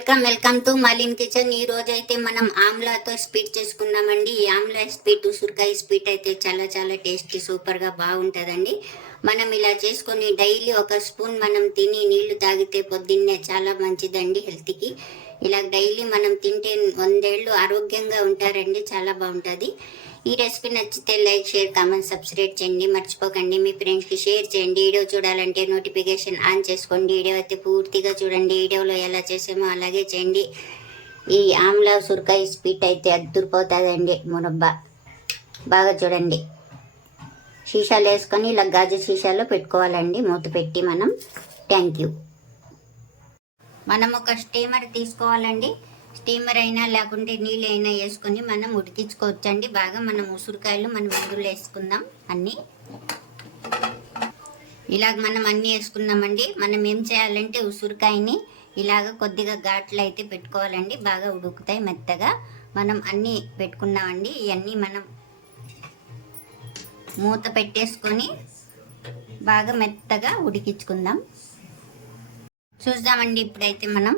Welcome welcome to Malin kitchen. ఈ రోజు అయితే మనం ఆమ్లాతో స్వీట్ చేసుకున్నామండి ఈ ఆమ్లా స్వీట్ ఉసురుకాయ స్వీట్ అయితే చాలా చాలా టేస్టీ సూపర్గా బాగుంటుందండి. మనం ఇలా చేసుకొని డైలీ ఒక స్పూన్ మనం తిని నీళ్ళు తాగితే పొద్దున్నే చాలా మంచిదండి హెల్త్కి. ఇలా డైలీ మనం తింటే వందేళ్ళు ఆరోగ్యంగా ఉంటారండి చాలా బాగుంటుంది. ఈ రెసిపీ నచ్చితే లైక్ షేర్ కామెంట్ సబ్స్క్రైబ్ చేయండి. మర్చిపోకండి. మీ ఫ్రెండ్స్కి షేర్ చేయండి. వీడియో చూడాలంటే నోటిఫికేషన్ ఆన్ చేసుకోండి. వీడియో అయితే పూర్తిగా చూడండి. వీడియోలో ఎలా చేసామో అలాగే చేయండి. ఈ ఆమ్లా సురకాయ స్వీట్ అయితే అద్దరిపోతుందండి. మురబ్బ బాగా చూడండి. సీసాలు వేసుకొని ఇలా గాజు సీసాలో పెట్టుకోవాలండి. మూత పెట్టి మనం. Thank you. మనం ఒక స్టీమర్ తీసుకోవాలండి. స్టీమర్ అయినా లేకుంటే నీళ్ళు అయినా వేసుకొని మనం ఉడికించుకోవచ్చండి. బాగా మనం ఉసిరికాయలు మనం ముందులో వేసుకుందాం అన్నీ. ఇలాగ మనం అన్నీ వేసుకున్నామండి మనం ఏం చేయాలంటే ఉసిరికాయని ఇలాగ కొద్దిగా ఘాట్లు అయితే పెట్టుకోవాలండి. బాగా ఉడుకుతాయి మెత్తగా. మనం అన్నీ పెట్టుకున్నామండి. ఇవన్నీ మనం మూత పెట్టేసుకొని బాగా మెత్తగా ఉడికించుకుందాం. చూద్దామండి ఇప్పుడైతే మనం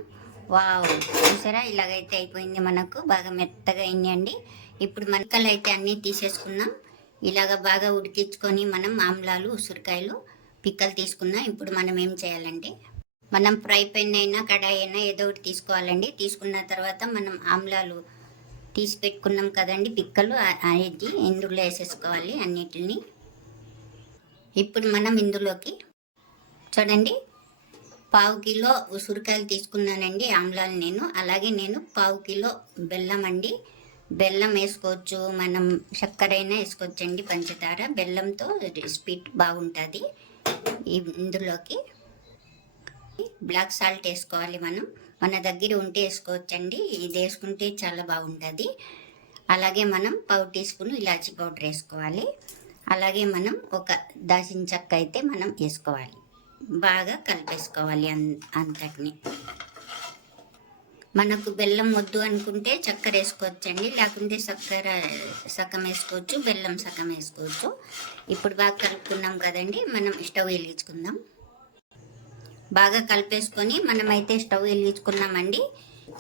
వావ్. చూసారా? ఇలాగైతే అయిపోయింది మనకు. బాగా మెత్తగా అయిందండి. ఇప్పుడు మనకలు అయితే అన్నీ తీసేసుకున్నాం ఇలాగ బాగా ఉడికించుకొని మనం ఆమ్లాలు ఉసిరికాయలు పిక్కలు తీసుకున్నాం ఇప్పుడు మనం ఏం చేయాలంటే మనం ఫ్రై పెన్ అయినా కడాయి అయినా ఏదో ఒకటి తీసుకోవాలండి. తీసుకున్న తర్వాత మనం ఆమ్లాలు తీసి పెట్టుకున్నాం కదండి. పిక్కలు అనేది ఇందులో వేసేసుకోవాలి అన్నిటిని. ఇప్పుడు మనం ఇందులోకి చూడండి. పావు కిలో ఉసిరికాయలు తీసుకున్నానండి ఆమ్లాలు నేను. అలాగే నేను పావు కిలో బెల్లం అండి. బెల్లం వేసుకోవచ్చు మనం చక్కెర అయినా వేసుకోవచ్చండి పంచదార. బెల్లంతో స్వీట్ బాగుంటుంది ఇందులోకి. బ్లాక్ సాల్ట్ వేసుకోవాలి మనం. మన దగ్గర ఉంటే వేసుకోవచ్చండి. ఇది వేసుకుంటే చాలా బాగుంటుంది. అలాగే మనం పావు టీ స్పూన్ ఇలాచీ పౌడర్ వేసుకోవాలి. అలాగే మనం ఒక దాచిన చెక్క అయితే మనం వేసుకోవాలి. బాగా కలిపేసుకోవాలి అంతటిని. మనకు బెల్లం వద్దు అనుకుంటే చక్కెర వేసుకోవచ్చండి. లేకుంటే చక్కెర సగం వేసుకోవచ్చు బెల్లం సగం వేసుకోవచ్చు. ఇప్పుడు బాగా కలుపుకున్నాం కదండి మనం స్టవ్ వెలిగించుకుందాం. బాగా కలిపేసుకొని మనమైతే స్టవ్ వెలిగించుకున్నామండి.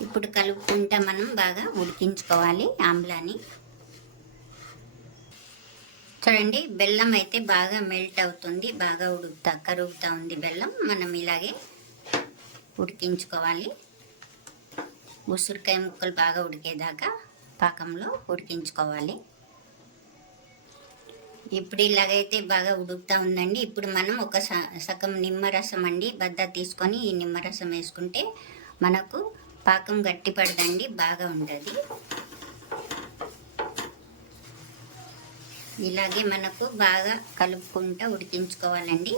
ఇప్పుడు కలుపుకుంటా మనం బాగా ఉడికించుకోవాలి ఆమ్లాని. చూడండి బెల్లం అయితే బాగా మెల్ట్ అవుతుంది బాగా ఉడుకుతా కరుగుతూ ఉంది బెల్లం. మనం ఇలాగే ఉడికించుకోవాలి. ఉసిరికాయ ముక్కలు బాగా ఉడికేదాకా పాకంలో ఉడికించుకోవాలి. ఇప్పుడు ఇలాగైతే బాగా ఉడుకుతూ ఉందండి. ఇప్పుడు మనం ఒక సగం నిమ్మరసం అండి బద్ద తీసుకొని ఈ నిమ్మరసం వేసుకుంటే మనకు పాకం గట్టి పడదండి బాగా ఉంటుంది. ఇలాగే మనకు బాగా కలుపుకుంటూ ఉడికించుకోవాలండి.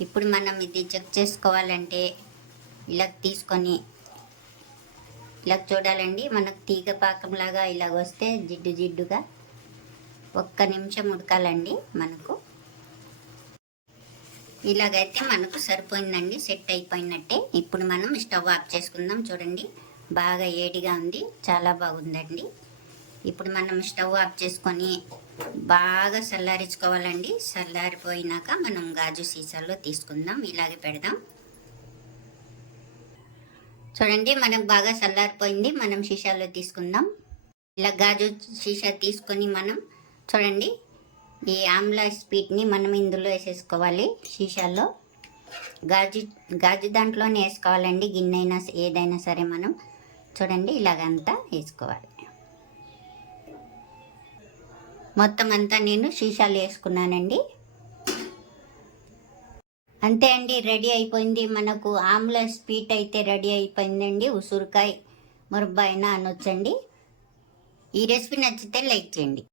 ఇప్పుడు మనం ఇది చెక్ చేసుకోవాలంటే ఇలా తీసుకొని ఇలా చూడాలండి. మనకు తీగ పాకంలాగా ఇలాగ వస్తే జిడ్డు జిడ్డుగా ఒక్క నిమిషం ఉడకాలండి మనకు. ఇలాగైతే మనకు సరిపోయిందండి సెట్ అయిపోయినట్టే. ఇప్పుడు మనం స్టవ్ ఆఫ్ చేసుకుందాం చూడండి. బాగా ఏడిగా ఉంది చాలా బాగుందండి. ఇప్పుడు మనం స్టవ్ ఆఫ్ చేసుకొని బాగా చల్లారించుకోవాలండి. చల్లారిపోయినాక మనం గాజు సీసాలో తీసుకుందాం. ఇలాగే పెడదాం. చూడండి మనకు బాగా చల్లారిపోయింది. మనం సీసాలో తీసుకుందాం. ఇలా గాజు సీసా తీసుకొని మనం చూడండి ఈ ఆమ్లా స్వీట్ని మనం ఇందులో వేసేసుకోవాలి సీసాలో గాజు గాజు దాంట్లోనే వేసుకోవాలండి. గిన్నె అయినా ఏదైనా సరే మనం చూడండి ఇలాగంతా వేసుకోవాలి. మొత్తం అంతా నేను సీసాలు వేసుకున్నానండి. అంతే అండి రెడీ అయిపోయింది. మనకు ఆమ్లెట్ స్వీట్ అయితే రెడీ అయిపోయిందండి. ఉసురుకాయ మురబ్బాయినా అనొచ్చండి. ఈ రెసిపీ నచ్చితే లైక్ చేయండి.